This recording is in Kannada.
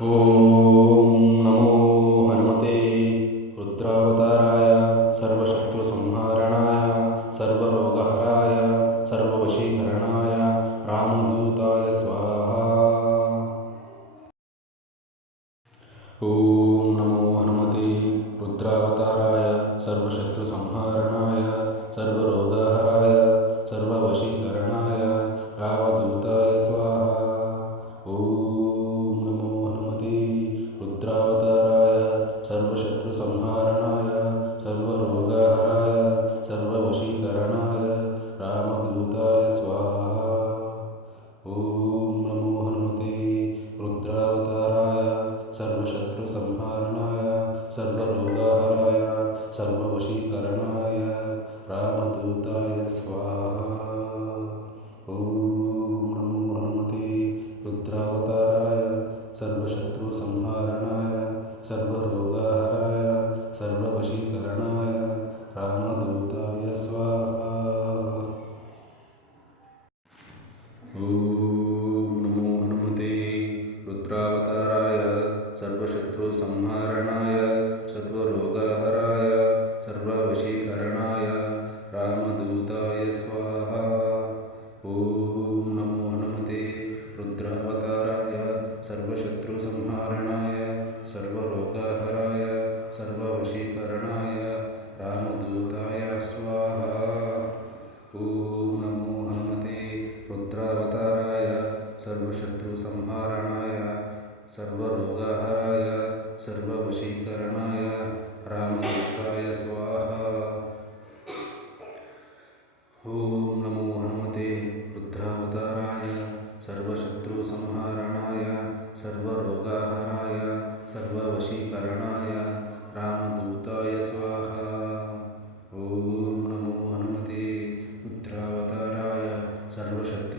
ಓಂ ನಮೋ ಹನುಮತೆ ರುದ್ರಾವತಾರಾಯ ಸರ್ವಶತ್ರುಸಂಹಾರಣಾಯ ಸರ್ವರೋಗಹರಾಯ ಸರ್ವವಶೀಕರಣಾಯ ರಾಮದೂತಾಯ ಸ್ವಾಹಾ. ಓಂ ನಮೋ ಹನುಮತೆ ರುದ್ರಾವತಾರಾಯ ಸರ್ವಶತ್ರುಸಂಹಾರಣಾಯ ಸರ್ವರೋಗಹರಾಯ ಸರ್ವವಶೀಕರಣಾಯ ರಾಮದೂತಾಯ ಸ್ವಾಹಾ. ಓಂ ನಮೋ ಹನುಮತೆ ರುದ್ರಾವತಾರಾಯ ಸರ್ವಶತ್ರುಸಂಹಾರಣಾಯ ಸರ್ವರೋಗಹರಾಯ ಸರ್ವವಶೀಕರಣಾಯ ರಾಮದೂತಾಯ ಸ್ವಾಹಾ. ಓಂ ನಮೋ ಹನುಮತೆ ರುದ್ರಾವತಾರಾಯ ಸರ್ವಶತ್ರುಸಂಹಾರಣಾಯ ಸರ್ವರೋಗಹರಾಯ ಸರ್ವವಶೀಕರಣಾಯ ರಾಮದೂತಾಯ ಸ್ವಾಹಾ. ಓಂ ನಮೋ ಹನುಮತೆ ರುದ್ರಾವತಾರಾಯ ಸರ್ವಶತ್ರುಸಂಹಾರಣಾಯ ಸರ್ವರೋಗಹರಾಯ ಸರ್ವವಶೀಕರಣಾಯ ರಾಮದೂತಾಯ ಸ್ವಾಹಾ. ಓಂ ನಮೋ ಹನುಮತೆ ರುದ್ರಾವತಾರಾಯ ಸರ್ವಶತ್ರುಸಂಹಾರಣಾಯ ಸರ್ವರೋಗಹರಾಯ ಸರ್ವವಶೀಕರಣಾಯ ರಾಮದೂತಾಯ ಸ್ವಾಹಾ. ಓಂ ನಮೋ ಹನುಮತೆ ರುದ್ರಾವತಾರಾಯ ಸರ್ವಶತ್ರುಸಂಹಾರಣಾಯ ಸರ್ವರೋಗಹರಾಯ ಸರ್ವವಶೀಕರಣಾಯ ರಾಮದೂತಾಯ ಸ್ವಾಹಾ. ಓಂ ನಮೋ ಹನುಮತೆ ರುದ್ರಾವತಾರಾಯ ಸರ್ವಶತ್ರುಸಂಹಾರಣಾಯ ಸರ್ವರೋಗಹರಾಯ ಸರ್ವವಶೀಕರಣಾಯ ರಾಮದೂತಾಯ ಸ್ವಾಹಾ. ಓಂ ನಮೋ ಹನುಮತೆ ರುದ್ರಾವತಾರಾಯ ಸರ್ವಶತ್ರುಸಂಹಾರಣಾಯ ಸರ್ವರೋಗಹರಾಯ ಸರ್ವವಶೀಕರಣಾಯ ರಾಮದೂತಾಯ ಸ್ವಾಹಾ. ಓಂ ನಮೋ ಹನುಮತೆ ರುದ್ರಾವತಾರಾಯ ಸರ್ವಶತ್ರುಸಂಹಾರಣಾಯ